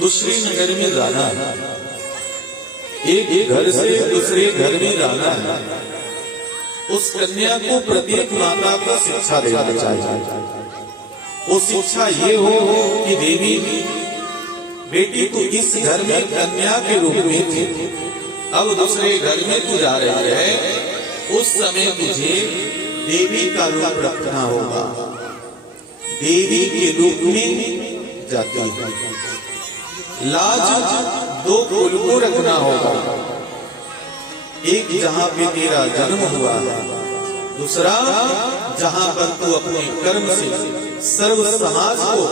दूसरे नगर में जाना है, एक घर से दूसरे घर में जाना है, उस कन्या को प्रत्येक माता को शिक्षा देना चाहिए। वो शिक्षा ये हो कि देवी बेटी तू इस घर में कन्या के रूप में थी, अब दूसरे घर में तू जा रही है, उस समय तुझे देवी का रूप रखना होगा। देवी के रूप में जाती है। लाज दो कुल को रखना होगा, एक जहां पे तेरा जन्म हुआ है, दूसरा जहां पर तू अपने कर्म से सर्व समाज को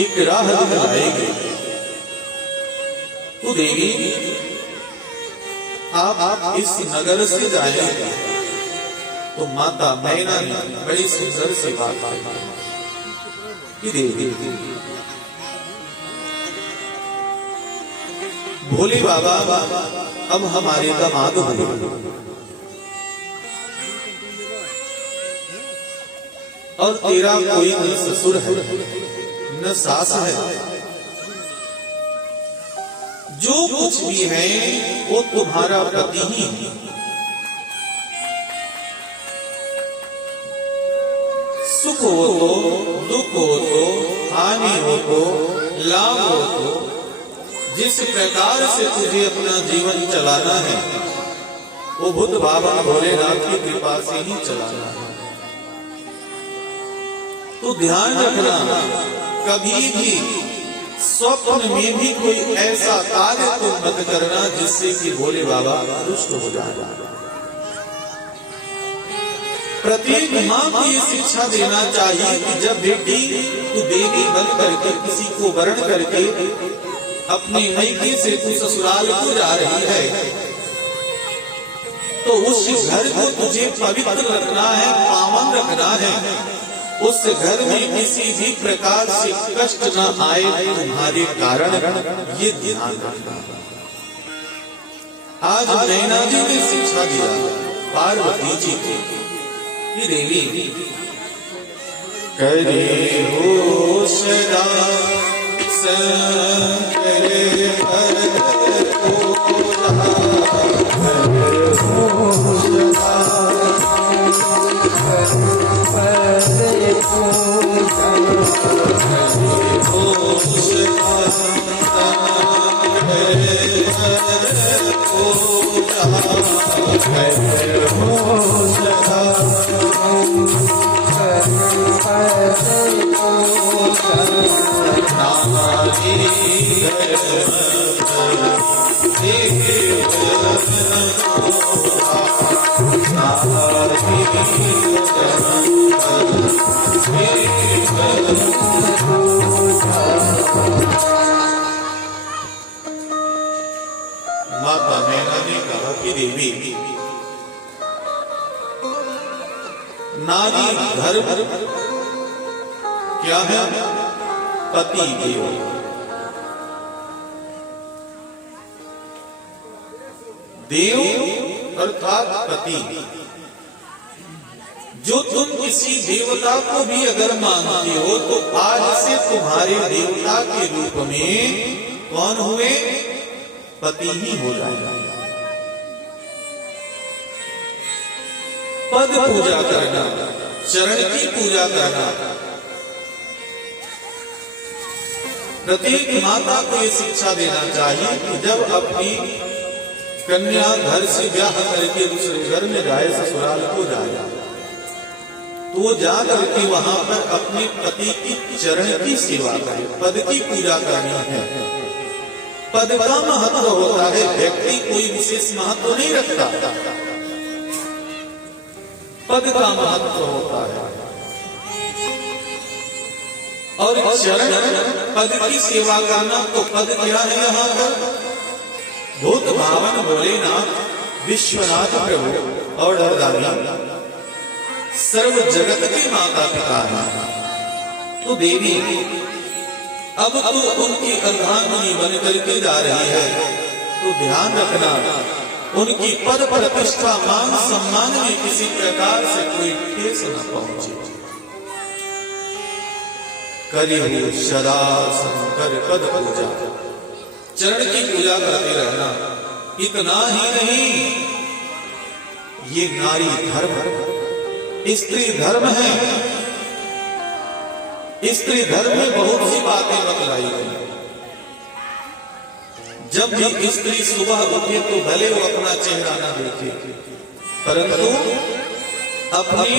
एक राह दिखाएगी। तो देवी आप इस नगर से जाएंगे तो माता मैना ने बड़ी सुंदर सी बात की देवी भोले बाबा अब हमारे दामाद हुए, और तेरा कोई न ससुर है न सास है, जो कुछ भी है वो तुम्हारा पति ही है। सुख हो तो दुख हो तो हानि हो तो लाभ हो तो जिस प्रकार से तुझे अपना जीवन चलाना है वो बुद्ध बाबा भोलेनाथ की कृपा से ही चलाना है। तो ध्यान रखना, कभी भी स्वप्न में भी कोई ऐसा कार्य तो मत करना जिससे कि भोले बाबा रुष्ट हो जाए। प्रत्येक माँ को ये शिक्षा देना चाहिए कि जब बेटी तू देवी बन करके किसी को वरण करके अपने मैके से तू ससुराल को जा रही है, तो उस घर को तुझे पवित्र रखना है, पावन रखना है। उस घर में किसी भी प्रकार से कष्ट न आए तुम्हारे कारण, ये ध्यान रखना। आज नैना जी ने शिक्षा दिया पार्वती जी को कि देवी करे हो सदा शंकर माता मैना ने कहा कि देवी नारी धर्म क्या है? पति देव। देव अर्थात पति। जो तुम किसी देवता को भी अगर मानते हो तो आज से तुम्हारे देवता के रूप में कौन हुए? पति ही हो जाएगा। पद पूजा करना, चरण की पूजा करना, प्रत्येक माता को ये शिक्षा देना चाहिए कि जब अपनी कन्या घर से ब्याह करके दूसरे घर में जाए, ससुराल को जाए, तो वो जा करके वहां पर अपने पति की चरण की सेवा करे, पद की पूजा करनी है। पद का महत्व होता है, व्यक्ति कोई विशेष महत्व नहीं रखता, पद का महत्व होता है। और चरण पद की सेवा करना, तो पद क्या है यहाँ पर? भूत भावन भोलेनाथ विश्वनाथ प्रभु और दानी सर्व जगत के माता पिता हैं। तो देवी अब तो उनकी अर्धांगिनी बन करके जा रही है, तो ध्यान रखना उनकी पद प्रतिष्ठा मान सम्मान में किसी प्रकार से कोई ठेस न पहुंचे। करिहु सदा शंकर पद पूजा। चरण की पूजा करते रहना। इतना ही नहीं, ये नारी धर्म, स्त्री धर्म है। स्त्री धर्म में बहुत सी बातें बतलाई गई। जब भी स्त्री सुबह उठे तो भले वो अपना चेहरा न देखे, परंतु अपने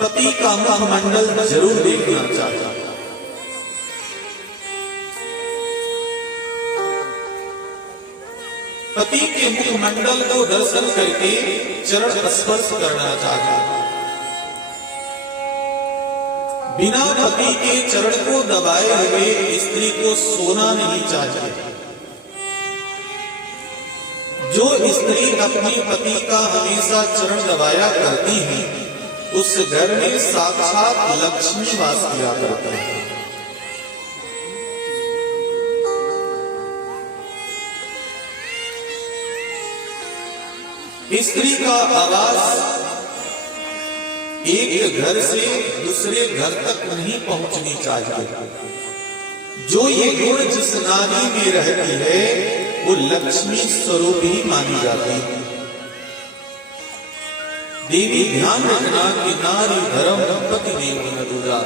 पति का मुखमंडल जरूर देखना चाहिए। पति के मुखमंडल को दर्शन करके चरण स्पर्श करना चाहिए। बिना पति के चरण को दबाए हुए स्त्री को सोना नहीं चाहिए। जो स्त्री अपने पति का हमेशा चरण दबाया करती है, उस घर में साक्षात लक्ष्मी वास किया करता है। स्त्री का आवाज एक घर से दूसरे घर तक नहीं पहुंचनी चाहिए। जो ये गुण जिस नारी में रहती है, वो लक्ष्मी स्वरूप ही मानी जाती है। देवी ध्यान रखना कि नारी धर्म पति देव न दूजा।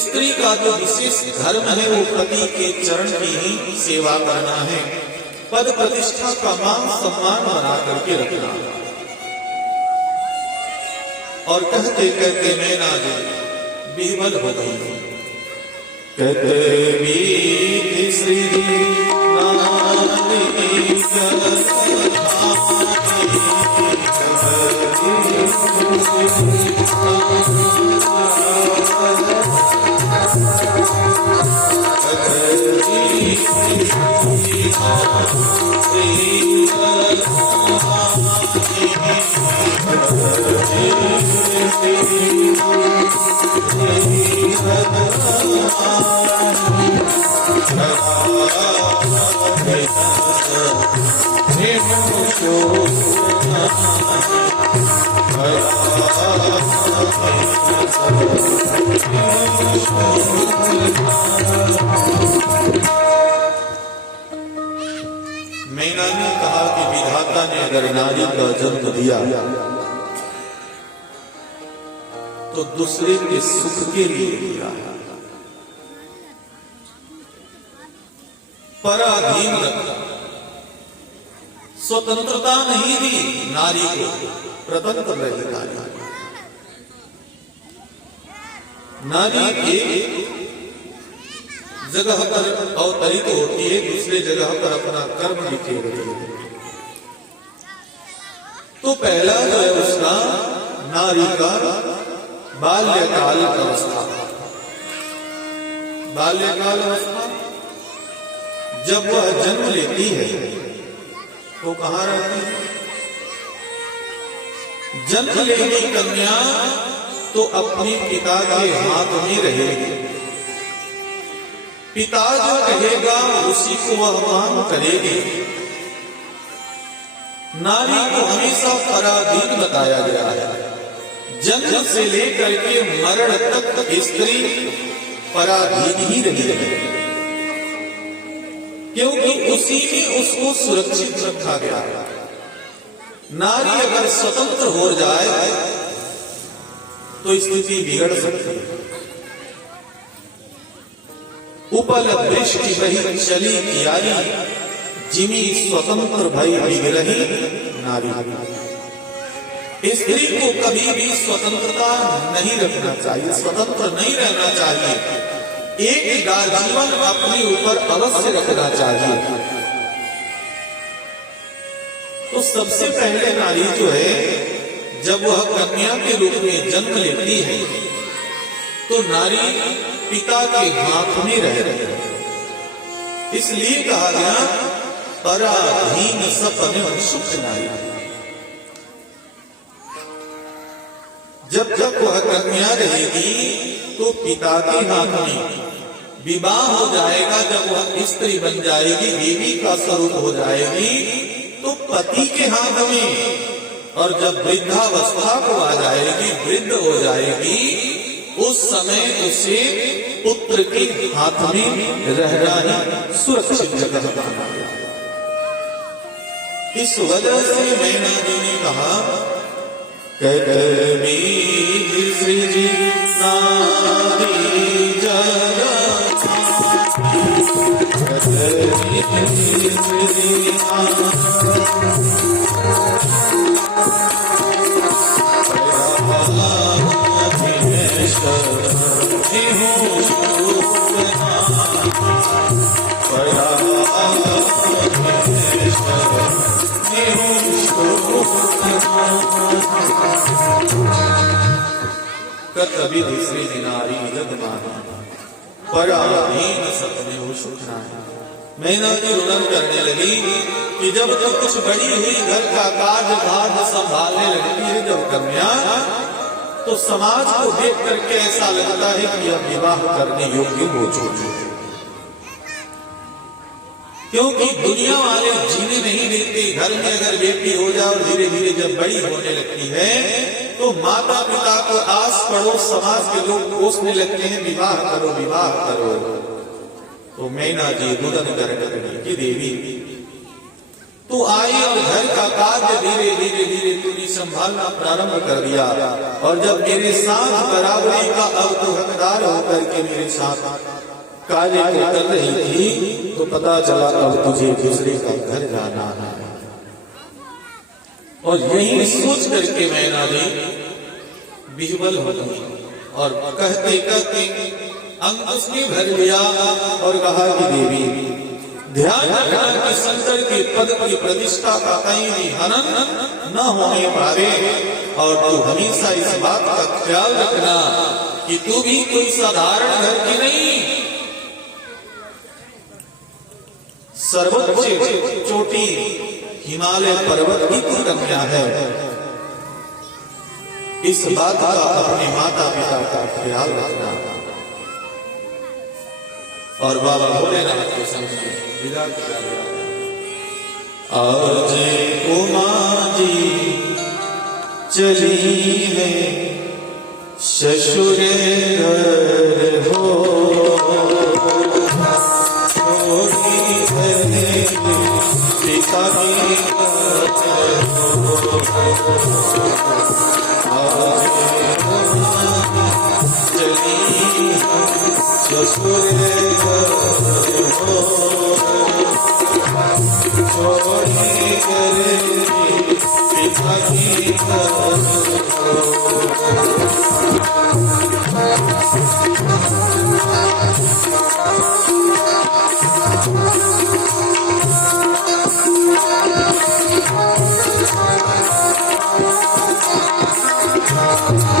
स्त्री का जो विशेष धर्म है, वो पति के चरण की ही सेवा करना है। पद प्रतिष्ठा का मान सम्मान बना करके रखना। और कहते कहते मैना जी विह्वल हो गई। कहते भी श्री मैना ने कहा कि विधाता ने अगर नारी का जन्म दिया तो दूसरे के सुख के लिए दिया, पराधीन रखा। स्वतंत्रता नहीं दी नारी को, स्वतंत्र रही नारी एक जगह पर अवतरित होती है, दूसरे जगह पर अपना कर्म लिखे होती है। तो पहला जो है उसका नारी का बाल्यकाल अवस्था। बाल्यकाल अवस्था जब वह जन्म लेती है तो कहाँ रहती है? जन्म लेगी कन्या तो अपने पिता के हाथ में रहेगी। पिता जो कहेगा उसी को वह मान करेगी। नारी को हमेशा पराधीन बताया गया है। जन्म से लेकर के मरण तक स्त्री पराधीन ही रही है, क्योंकि उसी में उसको सुरक्षित रखा गया है। नारी अगर स्वतंत्र हो जाए तो स्थिति बिगड़ सकती है। उपल दृष्टि बही चली कियारी, जिमी स्वतंत्र भई बिगड़ही नारी। स्त्री को कभी भी स्वतंत्रता नहीं रखना चाहिए, स्वतंत्र नहीं रहना चाहिए। एक जीवन अपने ऊपर अवश्य रखना चाहिए। तो सबसे पहले नारी जो है, जब वह कन्या के रूप में जन्म लेती है तो नारी पिता के हाथ में रह रही है। इसलिए कहा गया पराधीन सपने सुख नारी। जब तक वह कन्या रहेगी तो पिता के हाथ में, विवाह हो जाएगा जब वह स्त्री बन जाएगी, देवी का स्वरूप हो जाएगी तो पति के हाथ में, और जब वृद्धावस्था को आ जाएगी, वृद्ध हो जाएगी, उस समय उसे पुत्र के हाथ में रहना ही सुरक्षित जगह माना गया। इस वजह से मैना जी ने कहा, कबीर श्री जी नारी जगह, कबीर श्री जी कबीर श्री नारी जग माही, पराधीन सपने हो सुखना है। मैना जी रुदन करने लगी कि जब जब कुछ बड़ी हुई घर का काज भाग संभालने लगती है जब कन्या, तो समाज को देख करके ऐसा लगता है कि अब विवाह करने योग्य हो चुकी है, क्योंकि दुनिया वाले जीने नहीं देते। घर में अगर बेटी हो जाए और धीरे धीरे जब बड़ी होने लगती है तो माता पिता को आस पड़ोस समाज के लोग कोसने लगते हैं, विवाह करो विवाह करो। तो मैना जी रुदन करने लगी कि देवी तू आई और घर का कार्य धीरे धीरे धीरे तूने संभालना प्रारंभ कर दिया, और जब मेरे साथ बराबरी का अब तो हकदार होकर के मेरे साथ कार्य कर रही थी, तो पता चला अब तुझे दूसरे का घर जाना है। और यही सोच करके मैना जी बिहवल हो गई और कहते कहते अंकुश ने भर लिया और कहा कि देवी ध्यान रखना कि शंकर के पद की प्रतिष्ठा का कहीं भी हनन न होने पावे, और तू हमेशा इस बात का ख्याल रखना कि तू भी कोई साधारण घर की नहीं, सर्वोच्च चोटी हिमालय पर्वत की तू कन्या है। इस बात का अपने माता पिता का ख्याल रखना। और बाबा भोलेनाथ को समझे विदा किया गया। और जय उमा जी चली है ससुर घर हो, पिता की चली ससुर छोड़ी करे पिता की